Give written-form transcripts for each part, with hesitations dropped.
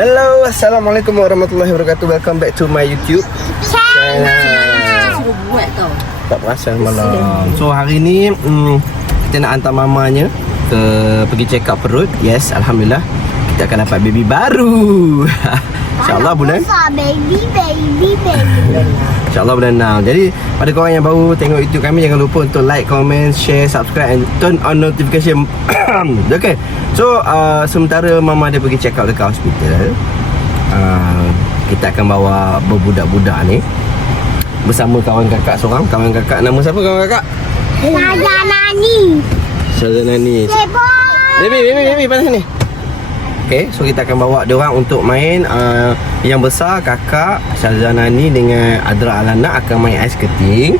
Hello, Assalamualaikum warahmatullahi wabarakatuh. Welcome back to my YouTube channel. Suruh buat tau. Tak perasan malam. So hari ni kita nak hantar mamanya pergi check up perut. Yes, Alhamdulillah kita akan dapat baby baru. InsyaAllah bulan baby. InsyaAllah bulan 6. Jadi pada korang yang baru tengok YouTube kami, jangan lupa untuk like, comment, share, subscribe and turn on notification. Okay. So sementara mama dia pergi check up dekat hospital, kita akan bawa berbudak-budak ni bersama kawan kakak seorang. Kawan kakak, nama siapa kawan kakak? Syazanani. Baby pada sini. Okay, so kita akan bawa dia orang untuk main. Yang besar kakak Syazanani dengan Adra Alana akan main ais keting.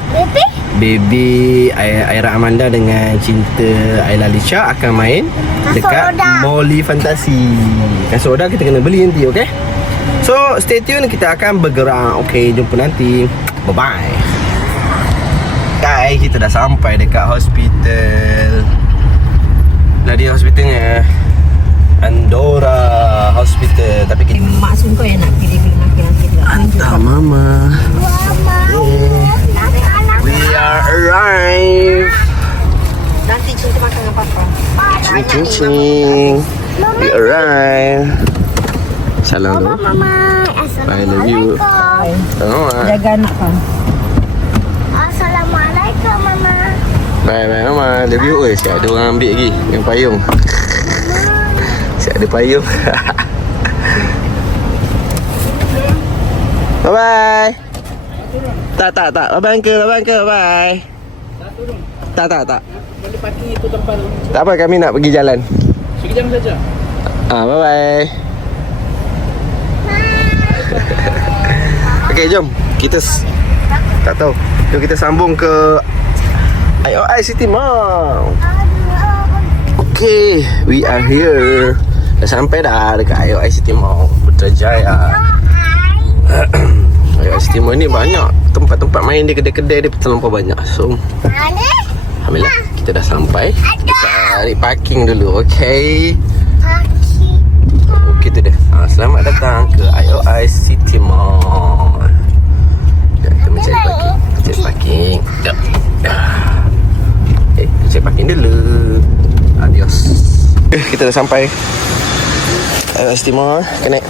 Baby Aira Amanda dengan Cinta Aila Lisha akan main dekat Moli Fantasi. Kasut roda kita kena beli nanti, okay? So stay tune, kita akan bergerak. Okay, jumpa nanti. Bye bye. Guys, kita dah sampai dekat hospital. Dah di hospitalnya Andorra Hospital. Tapi kita Maksud kau yang nak pilih laki-laki tak? hantar mama. We are arrived. Nanti Cinta makan dengan papa. Cing. We arrived. Salam dulu. Mama. I love you. Jaga anak kau. Assalamualaikum mama. Bye mama. Love you. Siap ada orang ambil lagi yang payung. Siap ada payung. Bye bye. Tak. Bye uncle. Bye. Tak. Boleh parking itu tempat tu. Tak apa, kami nak pergi jalan. Sekejap saja. Bye bye. Okay, jom. Kita tak tahu. Jom kita sambung ke IOI City Mall. Okay, we are here. Dah sampai dah dekat IOI City Mall Putrajaya. IOI City Mall ni banyak tempat-tempat main dia, kedai-kedai dia terlampau banyak. So alhamdulillah kita dah sampai. Kita cari parking dulu. Okay. Okay tu dah. Selamat datang ke IOI City Mall. Kita mencari parking. Cari parking. Okay, kita cari parking dulu. Adios. Kita dah sampai IOI City Mall. Connect.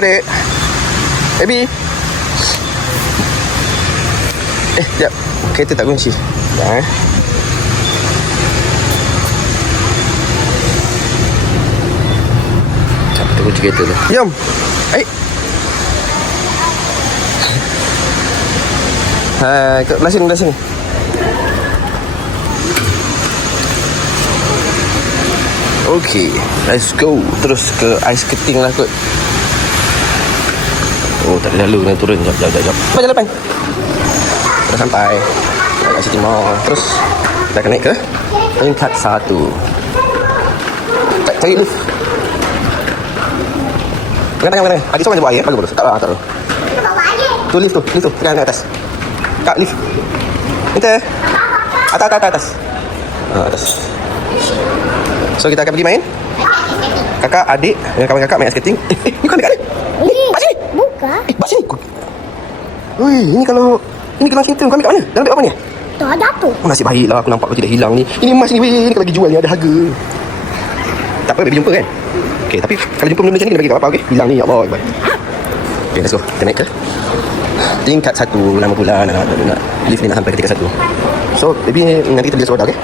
Adik. Baby. Sekejap. Kereta tak kunci. Sekejap kita kunci kereta tu. Jom. Belah sini. Okay, let's go. Terus ke ais keting lah kot. Oh, tak ada lalu, kena turun. Jap. Apa jalan depan? Dah sampai kat City Mall. Terus kita akan naik ke tingkat 1. Cari lift. Tengah. Adik semua bawa air. Bagus. Tak lah. Tu lift tu. Tengah naik atas. Kak, lift. Minta. Atas. Atas. So kita akan pergi main. Kakak, adik dengan kawan kakak main ice skating. Ni kau dekat ni? Bak sini. Buka. Bak sini. Ui, ini kalau kita kau ambil kat mana? Dalam beg apa ni? Tak ada tu. Oh, nasib baiklah aku nampak kau tidak hilang ni. Ini emas ni weh, ni kalau dijual ni ada harga. Tak apa, baby jumpa kan? Okay, tapi kalau jumpa benda macam ni kena bagi kat apa, okey? Hilang ni, ya Allah. Okay, let's go. Kita naik ke tingkat 1. Lama pula nak lift ni nak sampai ke tingkat 1. So, baby nanti kita beli kasut roda, okey?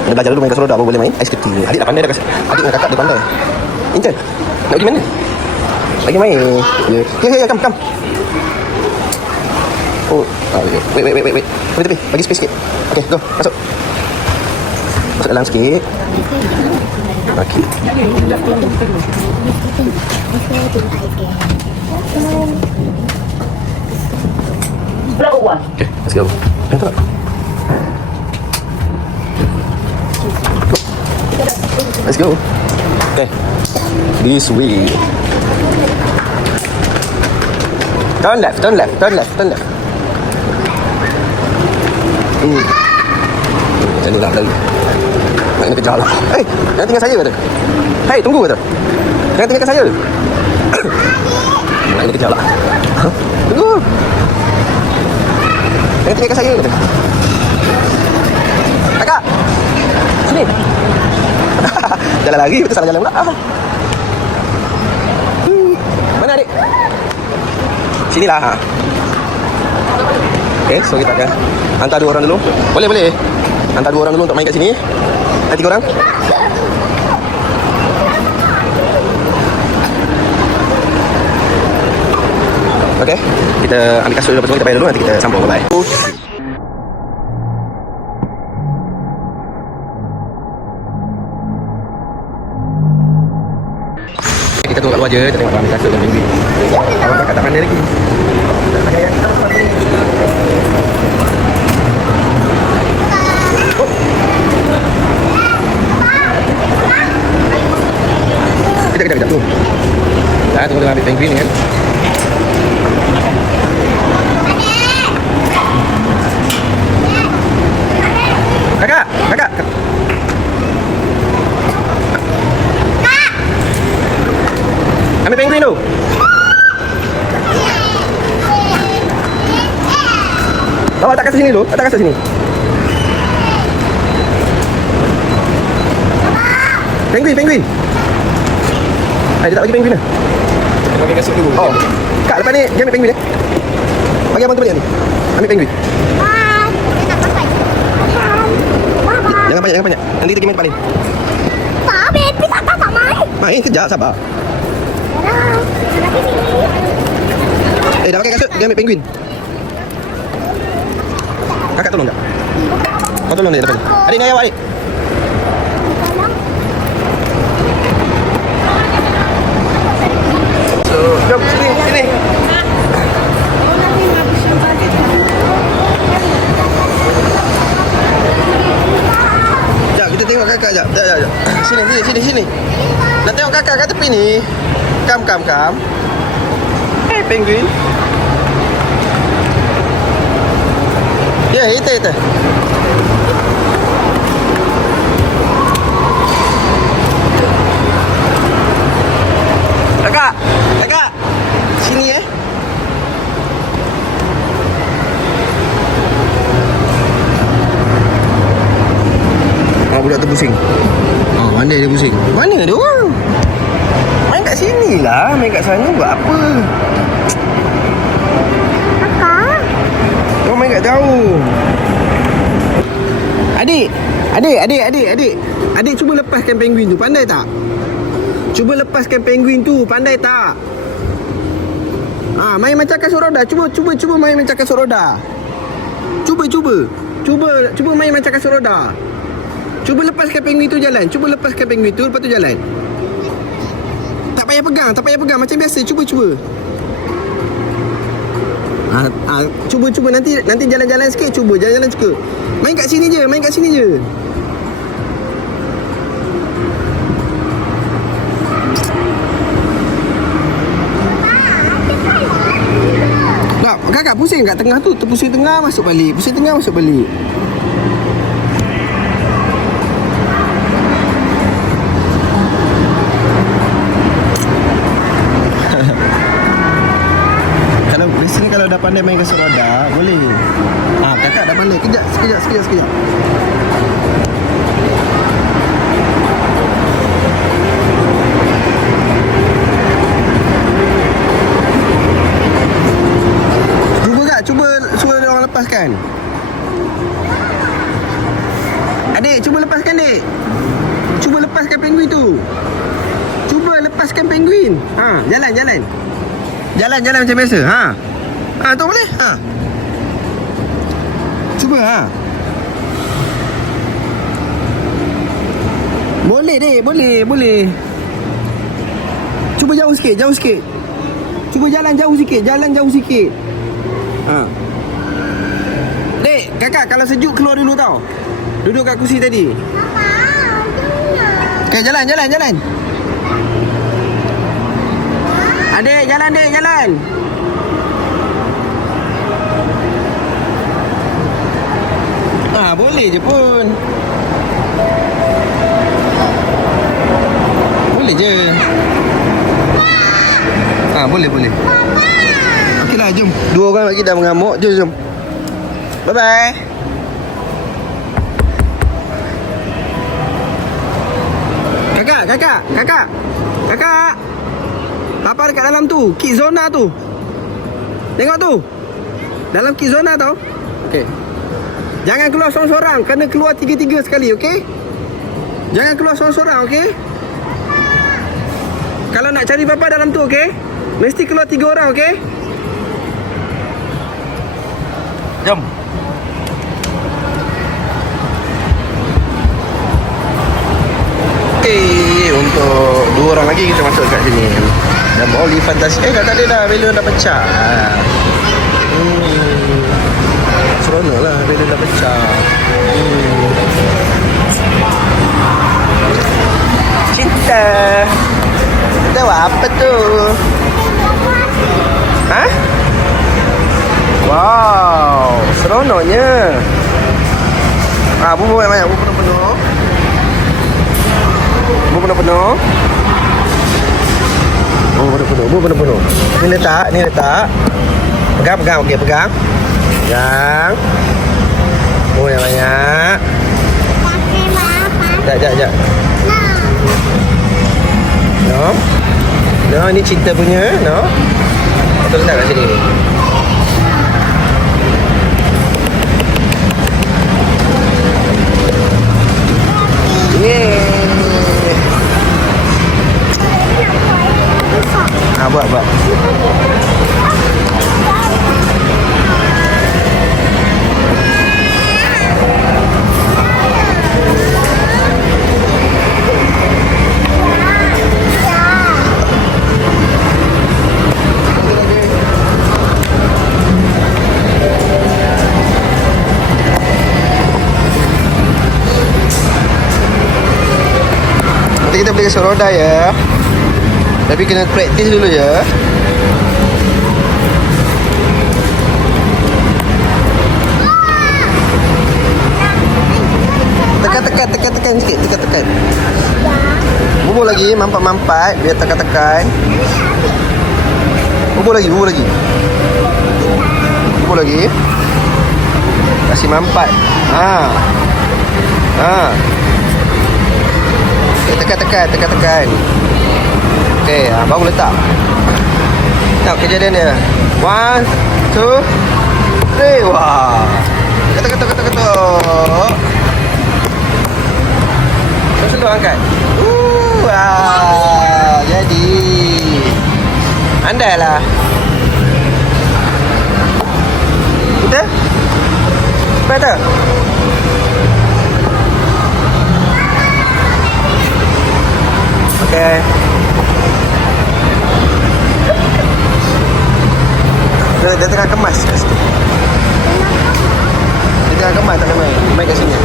Kena belajar dulu main kasut roda, baru boleh main ais keting. Adik dah pandai dah. Adik dengan kakak dia pandai. Intan, nak pergi mana? Lagi main. Okay, come. Oh, wait. Tepi. Bagi space sikit. Okay, go. Masuk dalam sikit. Okay. Okay, let's go. Tak. Let's go. Okay. This way. Turn left. Macam ni lah lalu. Nak kena kejar lah. Hei, jangan tinggal saya kata. Hei, tunggu kata. Jangan tinggalkan saya. Nak kena kejar lah. Ha? Tunggu. Jangan tinggalkan saya kata. Kakak. Sini. Jalan lagi, betul salah jalan pula. Mana adik? Sinilah. Ha. Okay, so kita akan hantar 2 orang dulu. Boleh. Hantar 2 orang dulu untuk main kat sini. Ada 3 orang. Okay, kita ambil kasut dulu, lepas tu kita bayar dulu, nanti kita sambung. Bye-bye. Kita tunggu kat luar je, kita tengok ambil kasut dan penguin. Abang kakak tak pandai lagi. Tak pakai ya. Kejap tu. Dah tunggu ambil penguin ni kan. Kakak. Ambil penguin tu. Bawa tak kat sini dulu, tak kat sini. Penguin. Dia tak bagi penguin dah. Bagi kasut dulu. Oh. Kak, lepas ni dia ambil penguin Bagi abang tu balik nanti. Ambil penguin. Dia tak pakai. Jangan banyak. Nanti kita main tempat lain. Tak, baby tak main. Main kejap, sabar. Dah pakai kasut, dia ambil penguin. Kakak tolong tak? Kau tolong dia depan. Adik, naik awak adik. So, jom sini. Sekejap, kita tengok kakak sekejap. Sini. Nak tengok kakak kat tepi ni. Kam. Penguin. Ya, itu. Kakak. Sini budak tu pusing. Pandai dia pusing. Mana dia orang? Main kat sini lah. Main kat sana buat apa? Kakak. Kau main kat jauh. Adik, cuba lepaskan penguin tu. Pandai tak? Cuba lepaskan penguin tu. Pandai tak? Main macam kasut roda. Cuba main macam kasut roda. Cuba main macam kasut roda. Cuba lepaskan penguin tu jalan. Lepas tu jalan. Tak payah pegang. Macam biasa. Cuba. Cuba nanti jalan-jalan sikit. Jalan-jalan sikit. Main kat sini je. Tak, kakak pusing kat tengah tu. Terpusing tengah masuk balik. Kalau dah pandai main kasut roda, boleh. Kakak dah pandai. Sekejap. Cuba suruh dia orang lepaskan. Adik, cuba lepaskan dik. Cuba lepaskan penguin tu. Jalan. Jalan macam biasa. Tu boleh? Cuba Boleh dek, boleh. Cuba jauh sikit. Cuba jalan jauh sikit. Dek, kakak kalau sejuk keluar dulu tau. Duduk kat kursi tadi. Okay, jalan. Adik, jalan. Boleh je pun. boleh je. Boleh. Okeylah, jom. Dua orang lagi dah mengamuk. Jom. Bye-bye. Kakak. Papa dekat dalam tu, kids zona tu. Tengok tu. Dalam kids zona tau. Okey. Jangan keluar seorang-seorang, kena keluar tiga-tiga sekali, okey? Jangan keluar seorang-seorang, okey? Kalau nak cari papa dalam tu, okey? Mesti keluar 3 orang, okey? Jom. Okey, untuk 2 orang lagi kita masuk kat sini. Dan Oli Fantasi. Dah tak ada dah, balon dah pecah. Seronok lah, balon dah pecah. Cinta. Tahu apa tu? Ha? Wow, seronoknya. Bumbu banyak, bumbu penuh. Bumbu penuh. Bumbu penuh. Ni letak. Pegang, okey, pegang. Pegang. Oh, yang banyak. Sekejap. No, ni cinta punya, no. Atau letak kat sini. Yeay. Buat. Nanti kita beli kasut roda ya. Tapi kena praktis dulu ya. Tekan sikit, tekan. Bubur lagi, mampat biar tekan. Bubur lagi. Kasih mampat. Tekan. Okey, baru letak. Tengok kejadian dia. 1, 2, 3. Wah. Ketuk. Terus lu angkat. Wah. Jadi. Andailah. Betul? Betul? Okey. Dia tengah kemas kat situ. Dia tengah kemas, tak ada main kat sini.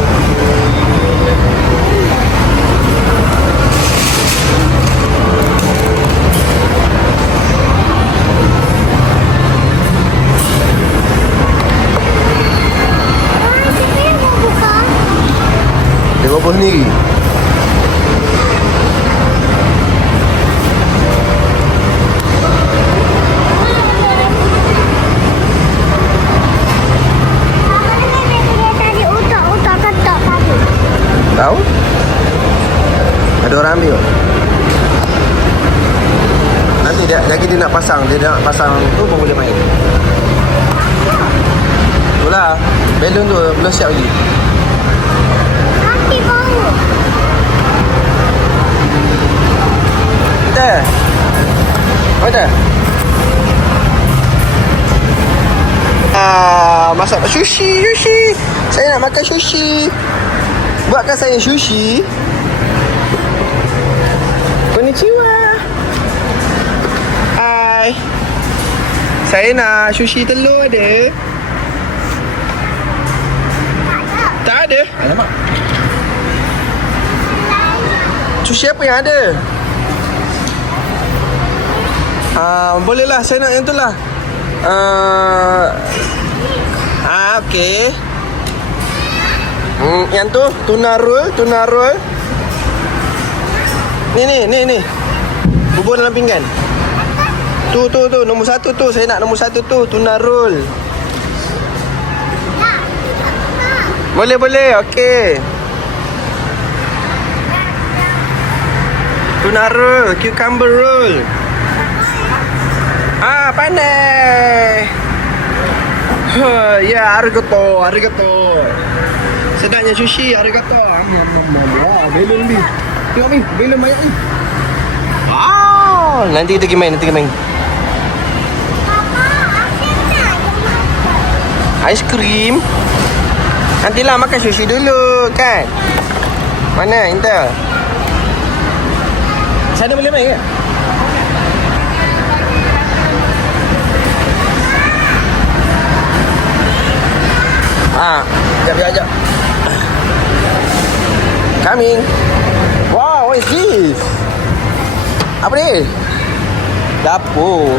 Dia buat sendiri. Tahu? Ada orang ambil. Nanti dia lagi dia nak pasang tu pun boleh main. Itulah, balon tu belum siap lagi. Kaki bau. Ada. Masak sushi. Saya nak makan sushi. Buatkan saya sushi. Konnichiwa. Hai. Saya nak sushi telur ada. Tak ada. Alamak. Sushi apa yang ada? Bolehlah, saya nak yang tu lah. Okey. Yang tu tuna roll. Ni. Bubur dalam pinggan. Tu nombor 1 tu. Saya nak nombor 1 tu, tuna roll. Boleh, okey. Tuna roll, cucumber roll. Pandai. Ya, arigato. Sedapnya sushi, arigato. Wah, belum ni. Tengok ni, belum banyak ni. Nanti kita pergi main. Aiskrim. Nantilah makan sushi dulu kan. Mana Intel? Sana boleh main ke? Sekejap. Coming. Wow, what is this? Apa ni? Dapur.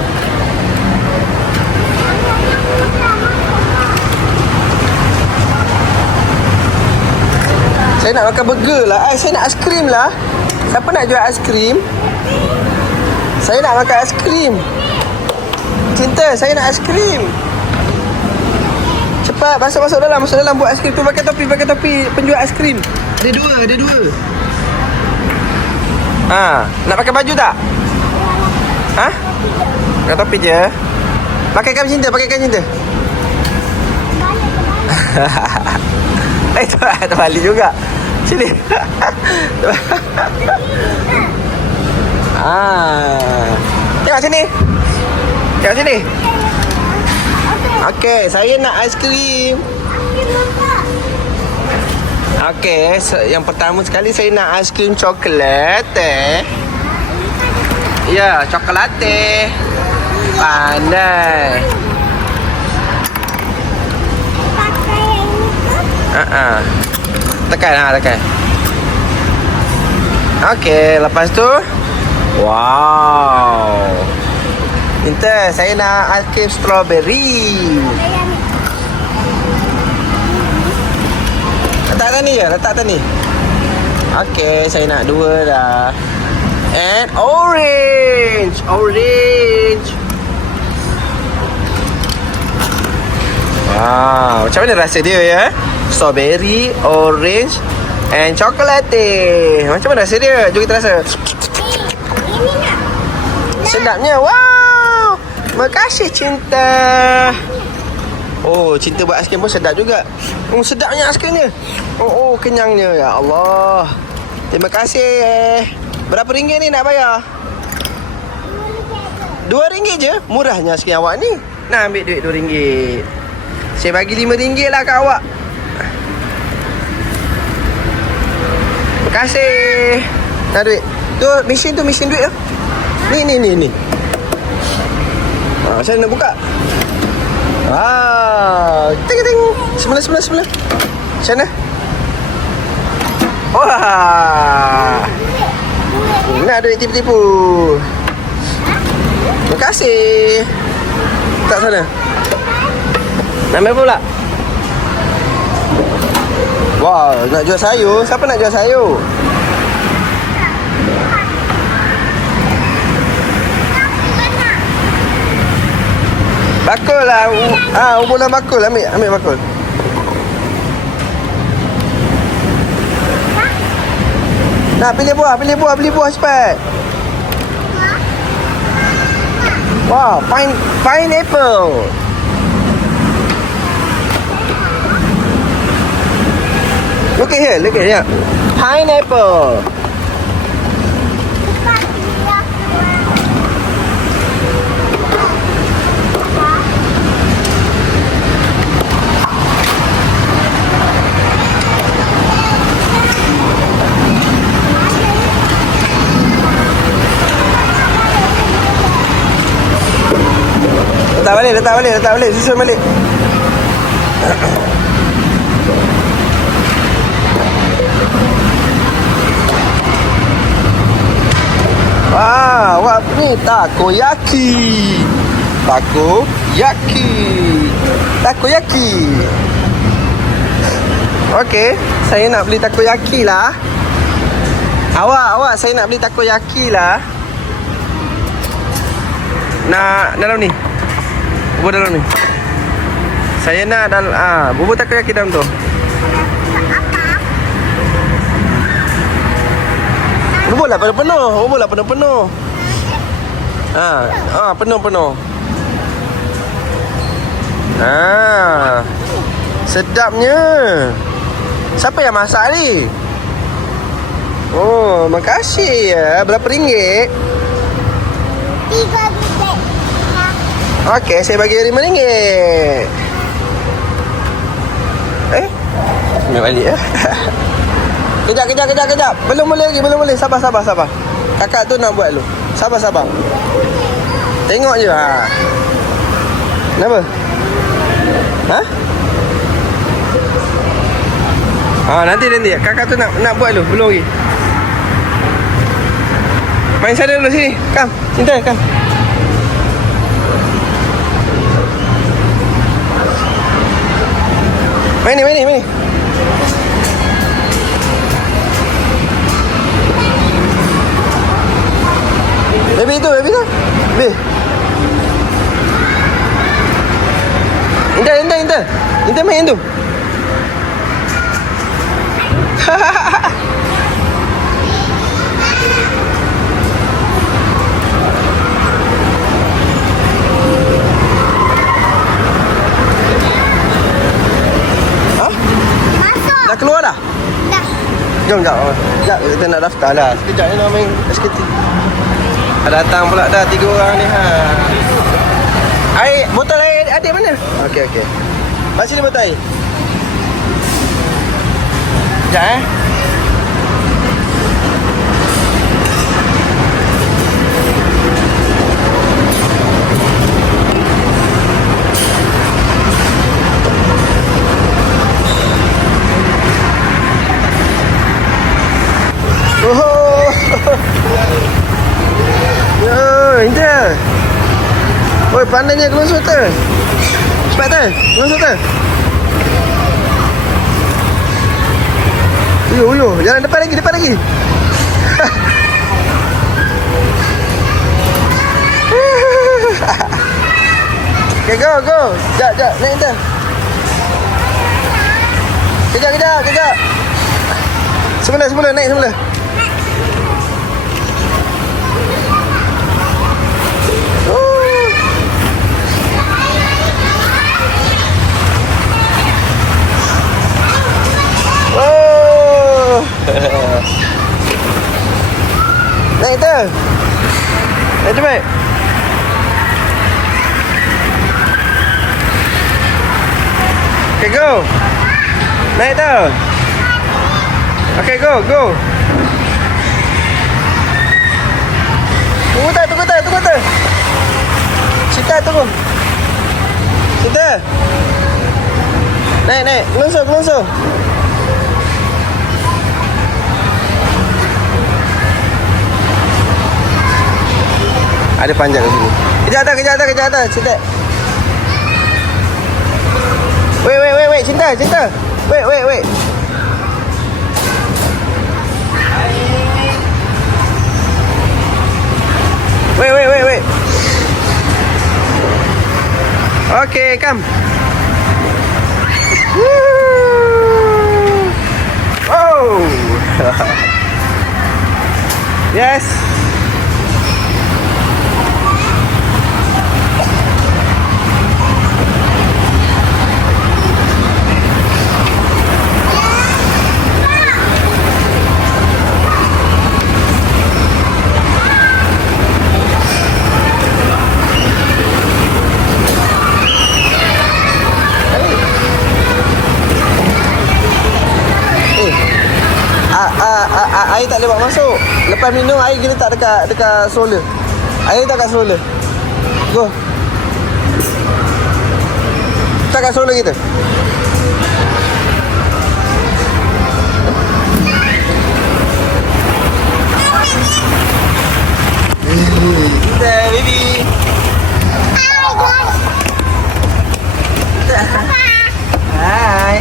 Saya nak makan burger lah. Saya nak aiskrim lah. Siapa nak jual aiskrim? Saya nak makan aiskrim. Cinta, saya nak aiskrim. Cepat, masuk dalam buat aiskrim tu. Pakai topi penjual aiskrim. Ada dua. Nak pakai baju tak? Pakai topi je. Pakaikan cinta. Terbalik juga. Sini. Tengok sini. Okey, saya nak aiskrim. Okey, yang pertama sekali saya nak aiskrim coklat. Ya, coklat. Pandai. Tekan. Okey, lepas tu wow. Minta, saya nak aiskrim strawberry. Letak tadi. Okey, saya nak 2 dah. And orange. Wow, macam mana rasa dia ya? Strawberry, orange and chocolate. Macam mana rasa dia? Jom kita rasa. Sedapnya. Wow. Makasih cinta. Oh, cinta buat aiskrim pun sedap juga. Sedapnya aiskrimnya. Oh, kenyangnya. Ya Allah. Terima kasih. Berapa ringgit ni nak bayar? RM2 je? Murahnya aiskrim awak ni. Nak ambil duit RM2. Saya bagi RM5 lah kat awak. Terima kasih. Nak duit. Tu mesin duit tu. Ni. Macam mana nak buka? Ting. Sebelah. Macam mana? Wah. Nak duit tipu-tipu. Terima kasih. Tak sana. Nak ambil pula? Wow, nak jual sayur? Siapa nak jual sayur? Bakul lah. Ubulan bakul. Ambil bakul. Nak pilih buah cepat. Wow, pineapple. Look at here. Pineapple. Letak balik. Susun balik. Wah, ni takoyaki. Okey, saya nak beli takoyaki lah. Awak, saya nak beli takoyaki lah. Nak dalam ni. Bubur dalam ni. Saya nak bubur takoyaki dalam tu. Bubur lah penuh-penuh. Bubur lah penuh-penuh. Penuh-penuh. Sedapnya. Siapa yang masak ni? Oh, makasih ya. Berapa ringgit? 3 ringgit. Okey, saya bagi RM5. Nak balik ya. Kejap. Belum boleh. Sabar. Kakak tu nak buat dulu. Sabar. Tengok je. Kenapa? Nanti. Kakak tu nak buat dulu. Belum lagi. Main sana dulu sini. Kam. Cinta, kam. Main ni. Baby tu. Baby. Indah main tu. Masuk. Dah keluar dah? Dah. Jom. Sekejap kita nak daftar lah. Sekejap ni nak main skating. Datang pula dah 3 orang ni. Air, botol air adik mana? Okey. Masih ada botol air? Sekejap Indah. Oi, pandainya kelusut tu. Cepat tu. Kelusut tu. Uyo. Jalan depan lagi. Okay, go. Jap. Naik Indah. Kejap. Sebelah. Naik sebelah. Naik tu. Naik cepat. Okay, go. Naik tu. Okay, go. Tunggu tu. Sita tunggu. Sita. Naik. Kelusur. Ada panjang kat sini. Kejap atas. Cinta. Wait. Cinta. Wait. Wait. Okay, come. Oh. Yes. Air tak boleh bawa masuk. Lepas minum air kita letak dekat stroller. Air letak kat stroller. Go. Letak kat stroller kita. Kita baby. Hai.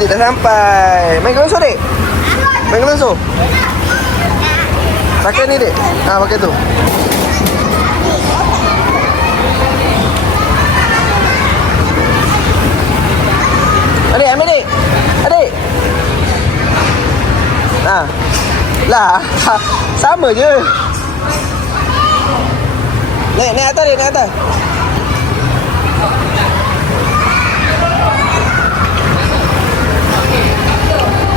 Adik dah sampai. Main gelosor, Dek. Main gelosor. Pakai ni, Dek. Pakai tu. Adik, ambil, Dek. Adik. Lah. Sama je. Naik atas, Dek. Naik atas.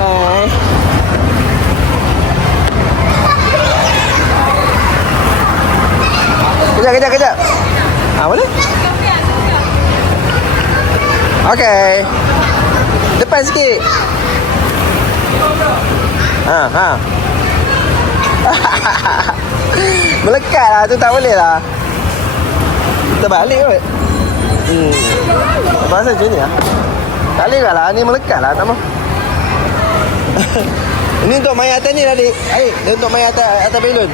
Hai. Kejap. Boleh? Okey. Depan sikit. Melekat lah tu, tak boleh lah. Kita balik kot. Bahasa macam ni lah. Tak boleh lah, ni melekat lah, tak mahu. Ini untuk main atas ni lah, Adik. Adik, dia untuk main atas belon.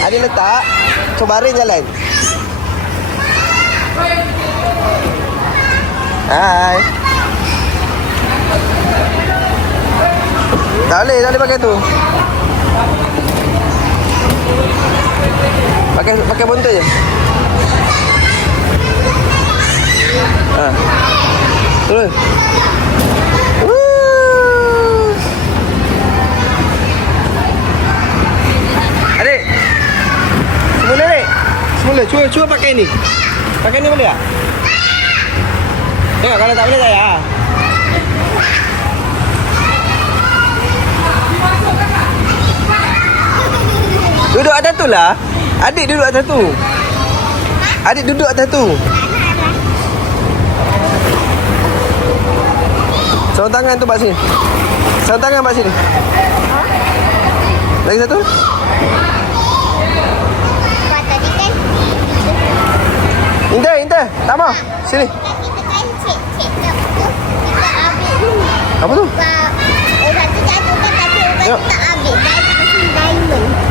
Adik letak, so baring jalan. Hai. Tak boleh pakai tu. Pakai bontot je. Turun. Adik. Semula, Adik. Semula. Cuba pakai ni. Pakai ni boleh tak? Tengok, kalau tak boleh tak ya. Duduk atas tu lah. Adik duduk atas tu. Adik duduk atas tu. Sarung tangan tu, Pak sini. Sarung tangan, Pak sini. Lagi satu. Buat tadi kan. Indah. Tak mau. Sini. Kita kan cek tu. Kita ambil dulu. Apa tu? Satu jatuh kan, tapi orang tak ambil. Diamond.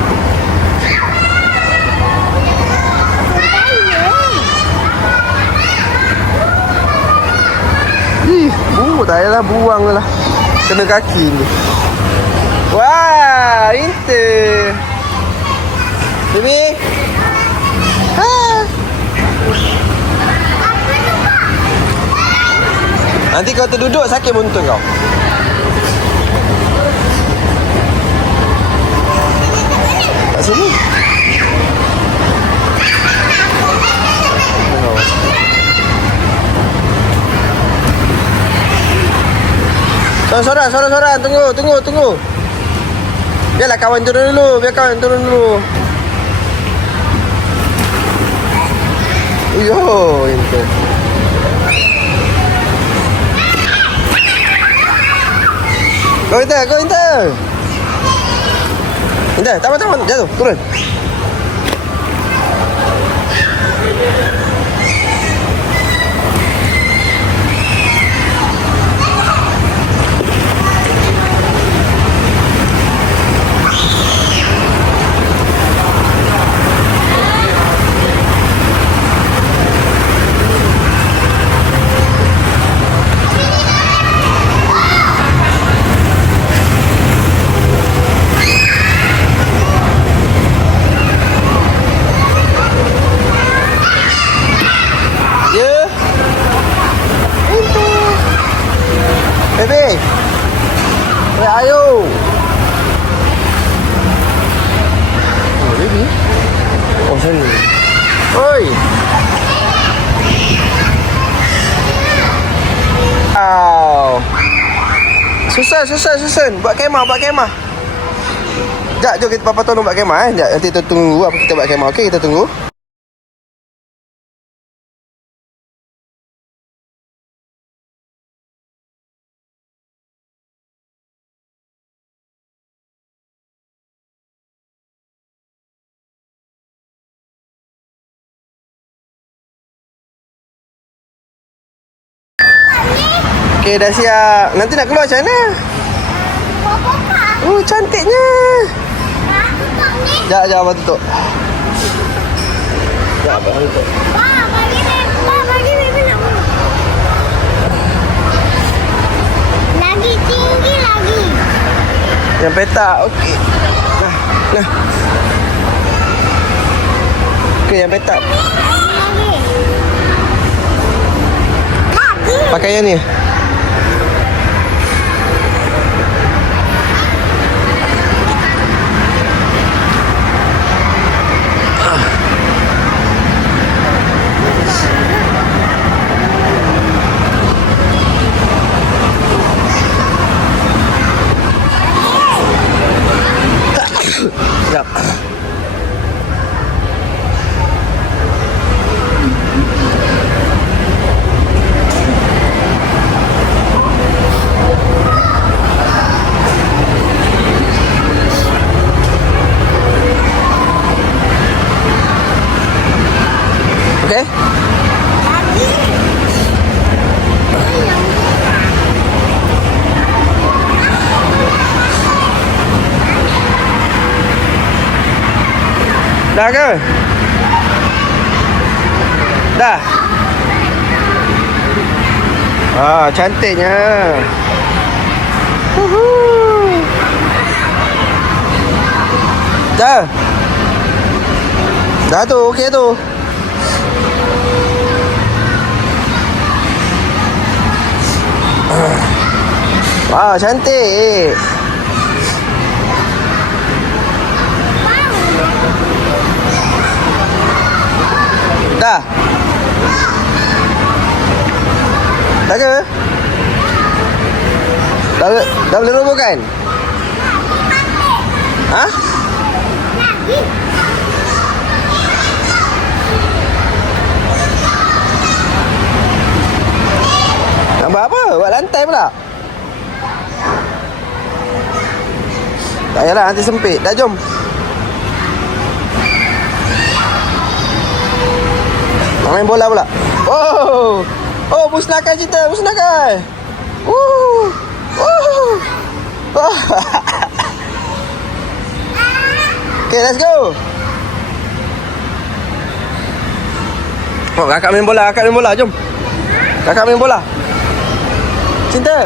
Tak payahlah, buang lah. Kena kaki ni. Wah, Inter. Baby. Nanti kau terduduk, sakit buntut kau. Kat sini. Sorang. Tunggu. Biarlah kawan turun dulu. Yo, Inter. Go Inter. Inter, tahan. Jatuh, turun. Ayo. Oh, baby. Oh, sini. Oi. Wow. Susun. Buat kemah. Sekejap, jom kita papa tolong buat kemah. Nanti kita tunggu apa kita buat kemah. Okey, kita tunggu. Okey, dah siap. Nanti nak keluar macam mana? Oh, cantiknya. Sekejap, abang tutup. Sekejap, abang tutup. Bagi baby nak. Lagi Yang petak. Okey. Nah. Okey, yang petak. Pakai yang ni. Sekejap. Okey? Dah ke? Dah? Cantiknya. Dah? Dah tu, okey tu. Wah, cantik. Dah? Dah ke? Dah boleh robohkan? Ha? Nak buat apa? Buat lantai pula? Tak payahlah, nanti sempit. Dah, jom. Main bola pula. Oh. Oh, musnahkan cerita, musnahkan. Okay, let's go. Oh, kakak main bola, jom. Kakak main bola. Cinta.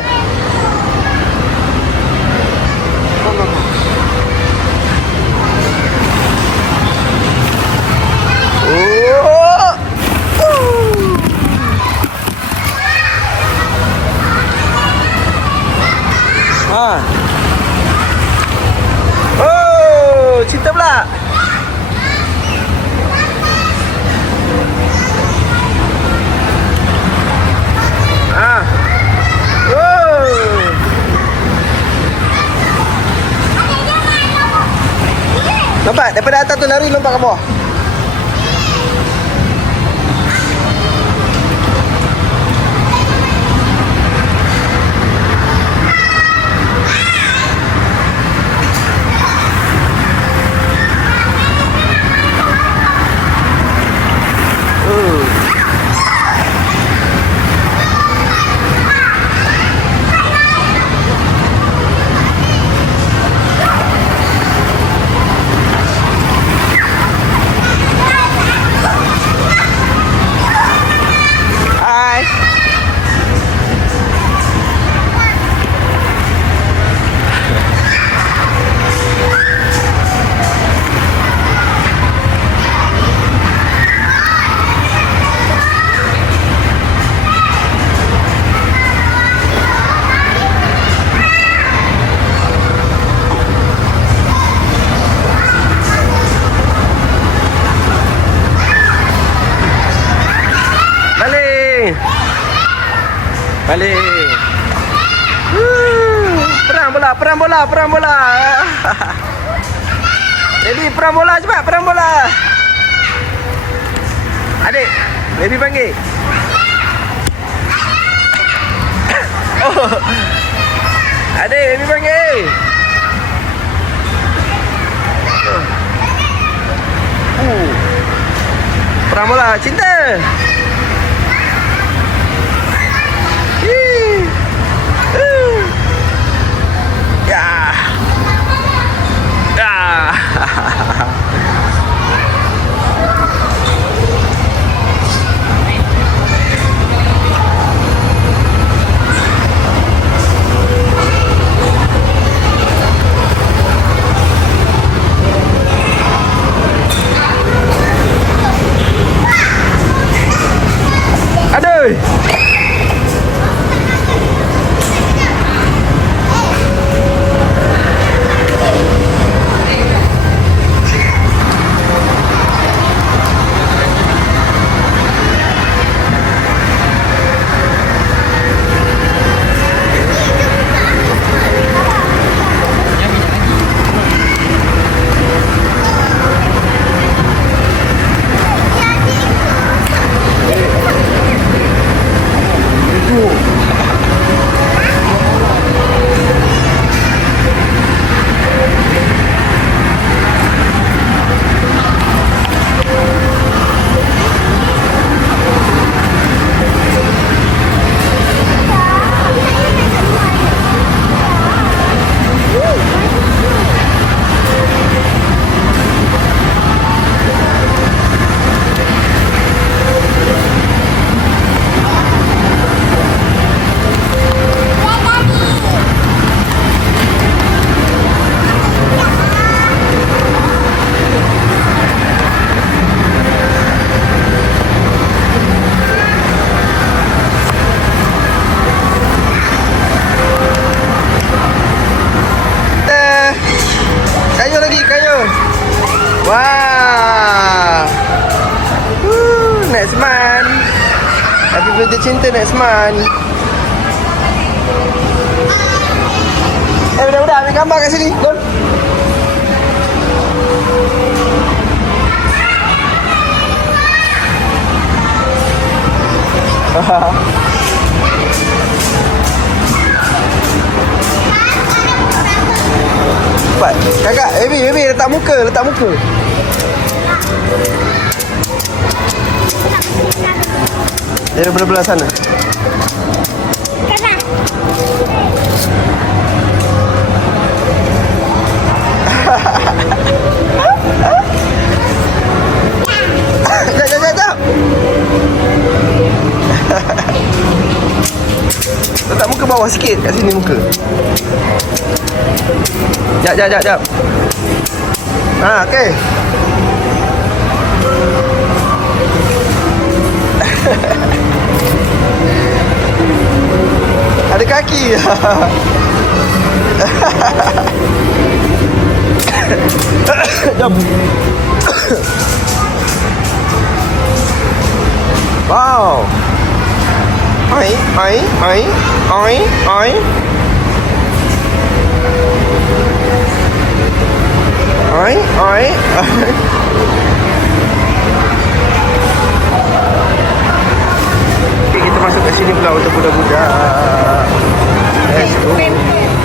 Oh, cinta pula. Nampak? Daripada atas tu lari lompat ke bawah. Balik. Perang bola. Jadi perang bola, cepat perang bola. Adik, baby panggil. Oh. Adik, baby panggil. Perang bola, cinta. cinta next month. Budak-budak ambil gambar kat sini. Go. Cepat. Kakak, baby letak muka. Dari belah-belah sana. Kenapa? Jap. Letak muka bawah sikit. Kat sini muka. Jap. Okey. Ada kaki. Jom. Wow. Oi. Okay, kita masuk kat sini pula untuk budak-budak. Let's go.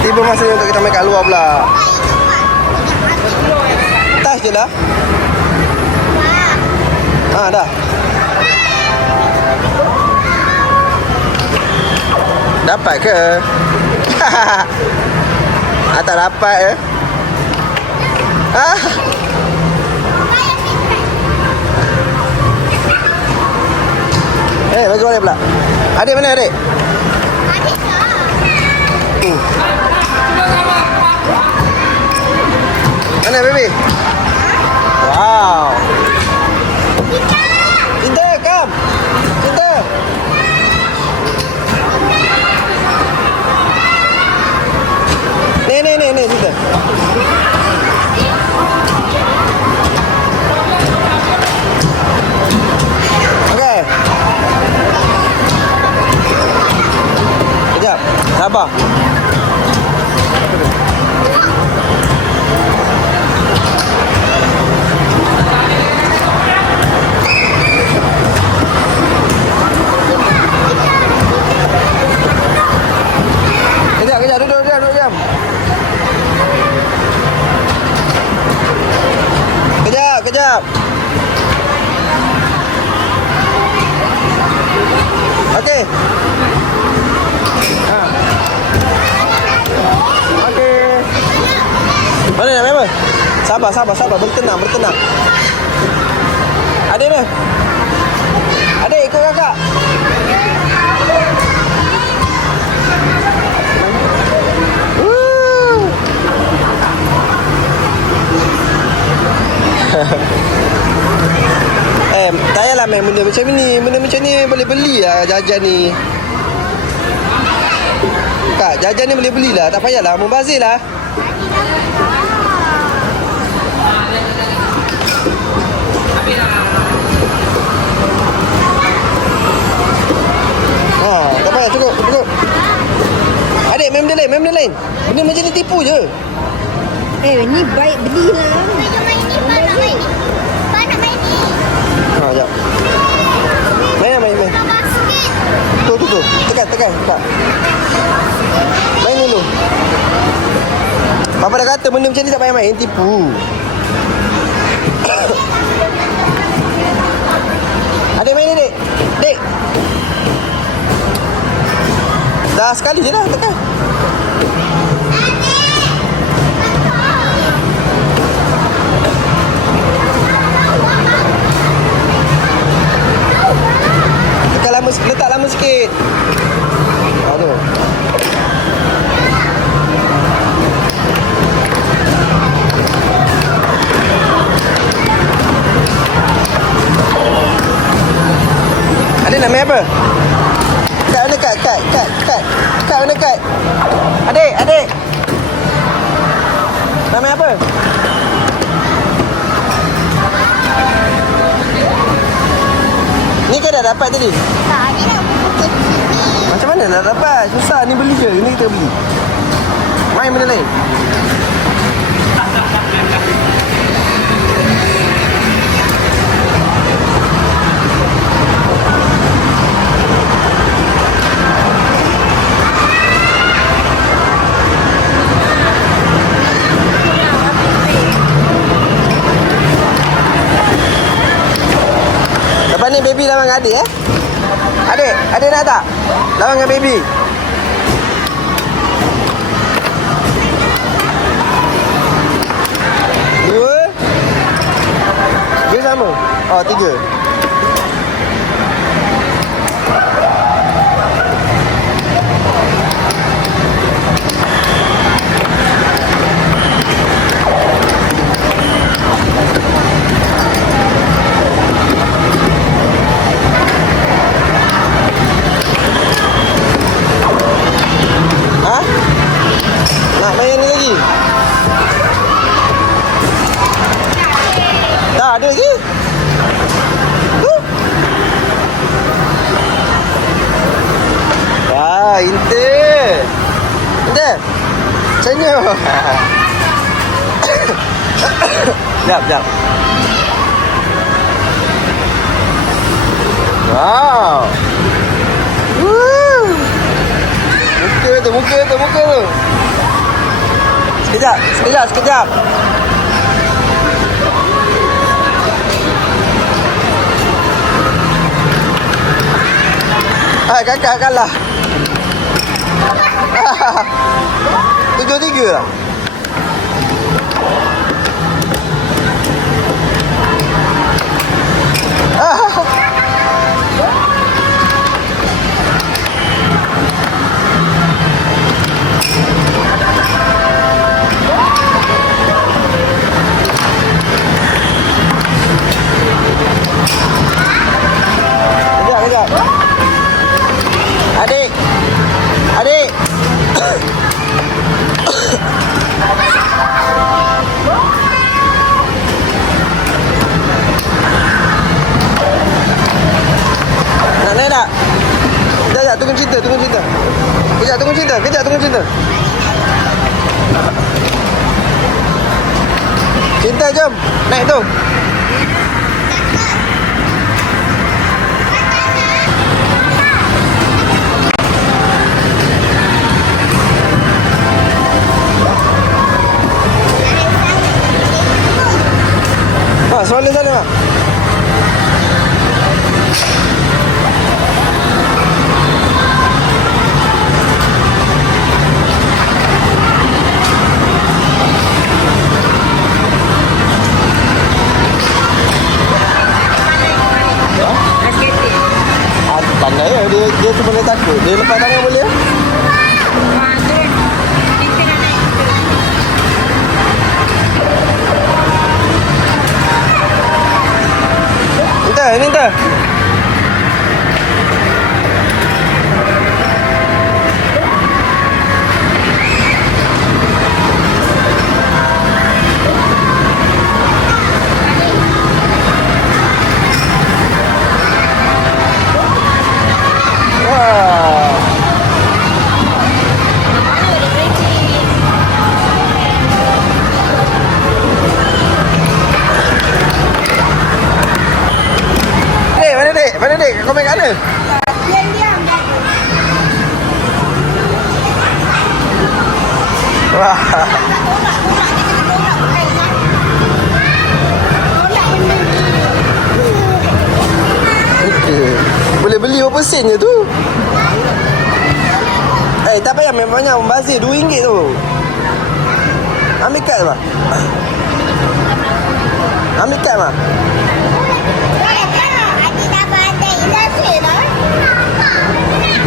Tiba masanya untuk kita main kat luar pula. Tas je dah. Dah. Dapat ke? Tak dapat ke? Baju mana pula? Adik mana adik? Mana baby? Wow. Cinta, come. Cinta. Ni Cinta. Okey. Sekejap. Sabar. Kejap, duduk jam. Kejap. Okey. Okey. Mana nak main apa? Sabar. Bertenang. Adik mana? Adik ikut kakak. Tak payahlah main benda macam ni. Benda macam ni boleh beli lah jajan ni. Kak, jajan ni boleh belilah. Tak payahlah, membazir lah. Tak payah, cukup. Adik, main benda lain. Benda macam ni tipu je. Ni baik belilah. Sekejap. Main. Tu. Tekan. Main dulu. Papa dah kata benda macam ni tak payah main, tipu. Adik main ni, Dek. Dek. Dah sekali je lah, tekan. Letak lama sikit. Aduh. Adik nak main apa? Kat mana kat? Kat mana kat? Adik. Nak main apa? Ni ke dah dapat tadi? Tak, dia nak buku Mana nak dapat? Susah ni beli je. Ni kita beli. Main benda lain. Lepas ni baby lawan dengan adik Adik nak tak? Lawan dengan baby. Dua. Dia sama. Oh, tiga. Nak main ni lagi? Tak ada lagi. Inter. Senyum. Jap. Wow. Muka tu. Sekejap. Kakak kalah. 7-3 lah. Kejap. Adik. Nak naik tak? Kejap, tunggu cerita. Kejap, tunggu cerita. Cinta, jom. Naik tu. Soalan sana, Mak. Pandai ya, dia cuma dia takut. Dia lepas tangan boleh? Ini entah. Mana dek? Kau main kat mana? Diam. Wah. Boleh beli berapa sen je tu? Tak payah main banyak, membazir RM2 tu. Ambil kad Mak.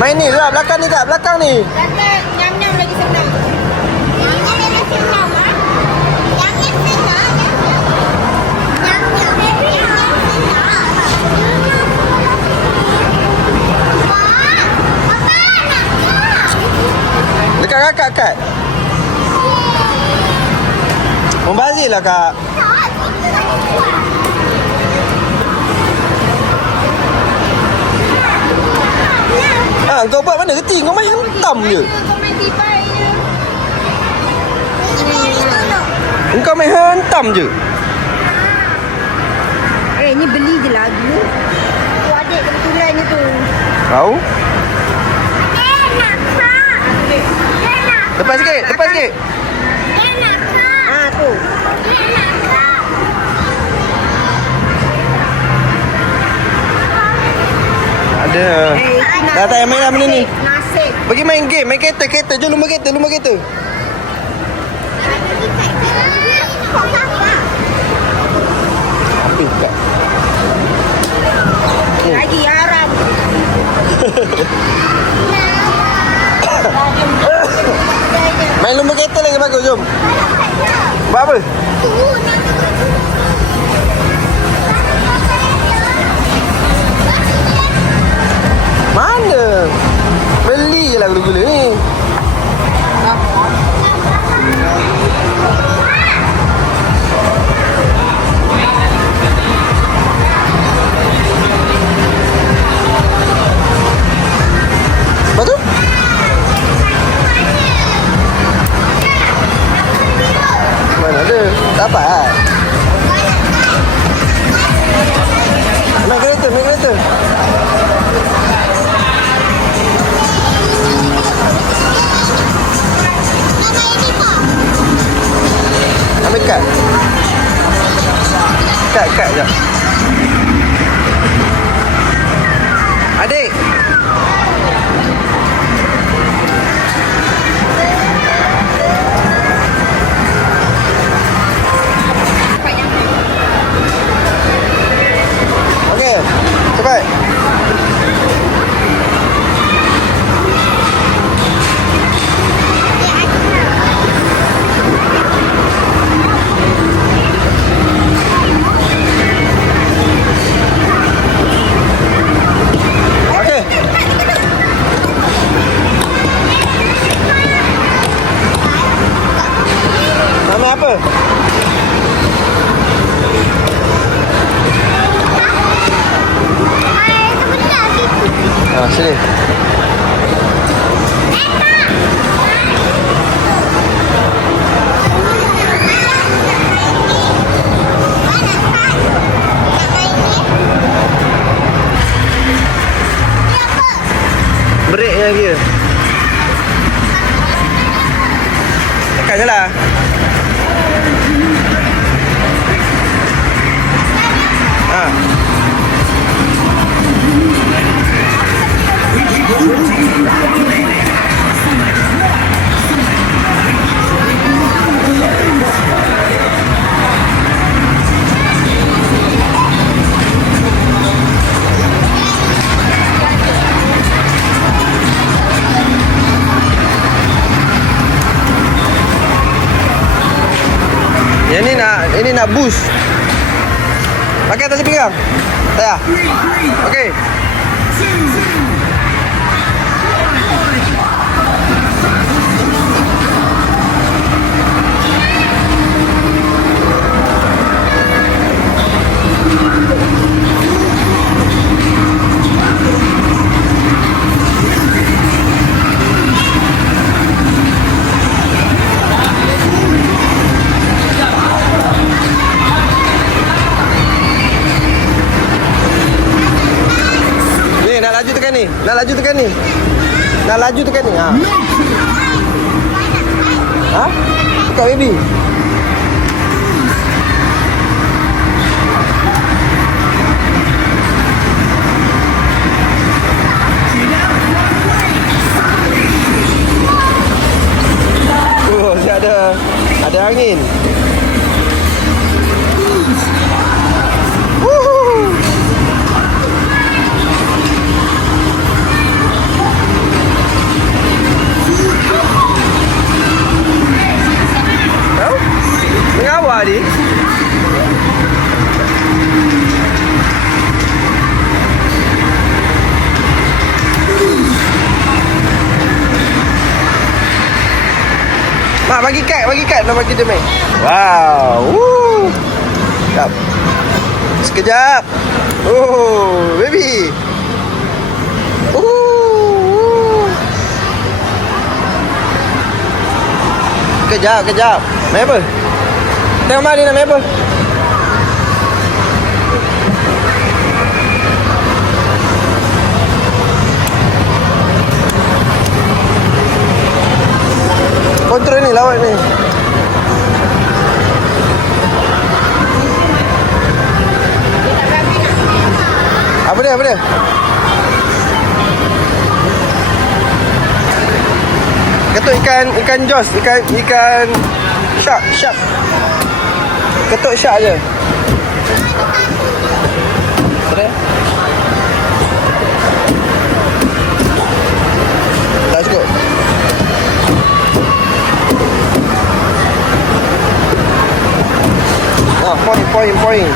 Main ni lah, belakang ni tak? Belakang ni. Nyam-nyam lagi senang. Dekat kakak kad. Membazir lah kak. Ha, kau buat mana reti? Kau main hentam je. Kau main tipai je. Kau main hentam je. Ni beli je lah dulu. Tu adik kebetulan ni tu. Tahu? Depan sikit, depan sikit. Tu. Ada. Dah tak payah main lah benda ni. Nasib. Pergi main game, main kereta. Jom lumba kereta. Apa kat? Lagi haram. Main lumba kereta lagi bagus, jom. Buat apa? Mana? Beli je lah gula-gula ni. Lepas tu? Mana ada? Tak dapat. Main kereta. Ambil kad. Kad jap. Adik. Okey, cepat. Okey. Nama apa? Sini. Break yang dia. Tekan je lah. Ha. Yang ni nak boost. Pakai atas pinggang. Tak ya? Okey. Nak laju tekan ni. Ha. Ha? Tekan baby. Oh, ada angin. Mengawal ni. Mak bagi kad nama kita main. Wow. Sekejap. Sekejap. Oh, baby. kejap. Main apa? Tengok Mak ni nak main apa? Kontrol ni, lawak ni. Apa dia? Ketuk ikan jos, ikan shark. Ketuk shark je. Ada? Tak cukup. Point.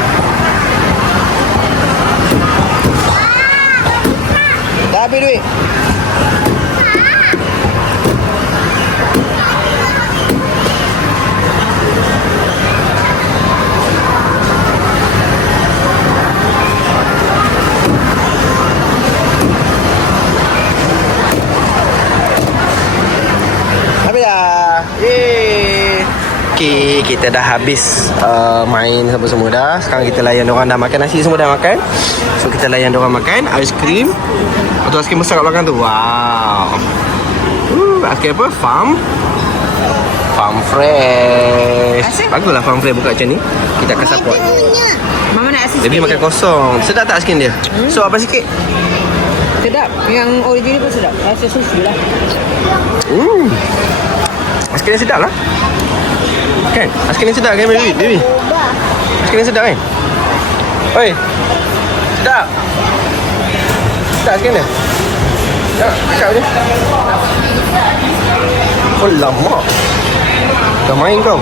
Dah habis duit. Habis dah. Yeay. Okay, kita dah habis main semua dah. Sekarang kita layan diorang dah makan nasi, semua dah makan. So kita layan diorang makan aiskrim. Atau aiskrim besar kat belakang tu. Wow. Aiskrim apa? Farm Fresh. Baguslah Farm Fresh buka macam ni. Kita akan support. Mama nak asis Baby makan kosong. Sedap tak aiskrim dia? So apa sikit? sedap. Yang original pun sedap. Rasa susu lah. Aiskrim sedap lah. Kan? Aiskrim sedap kan baby? Aiskrim sedap kan? Oi. Sedap. Sedap aiskrim dia. Cakap dia. Oh lama. Dah main kau.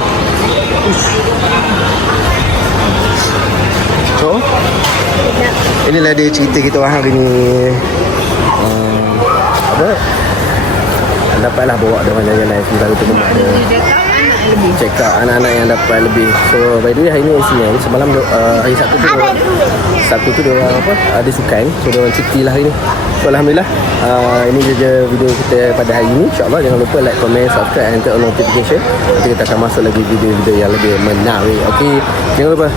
So inilah dia cerita kita orang hari ni. Apa? Dapatlah bawa dia orang jalan-jalan baru tu rumah dia. Check out anak-anak yang dapat lebih. So by the way hari ni Isnin. Semalam hari Sabtu tu dia orang apa? Ada sukan. So dia orang cuti lah hari ni. So alhamdulillah ini je video kita pada hari ni. InsyaAllah jangan lupa like, comment, subscribe and turn on notification. Nanti kita akan masuk lagi video-video yang lebih menarik. Okay, jangan lupa.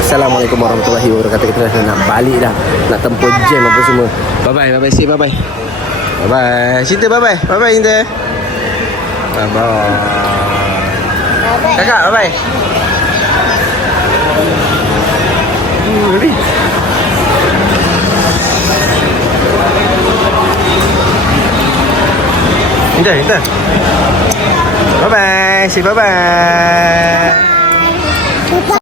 Assalamualaikum warahmatullahi wabarakatuh. Kita dah nak balik dah. Nak tempuh jam apa semua. Bye-bye. Say bye-bye. Bye-bye. Cinta bye-bye. Bye-bye Cinta. Bye-bye. Kakak bye-bye. Baby. Cinta. Bye-bye. Say bye-bye.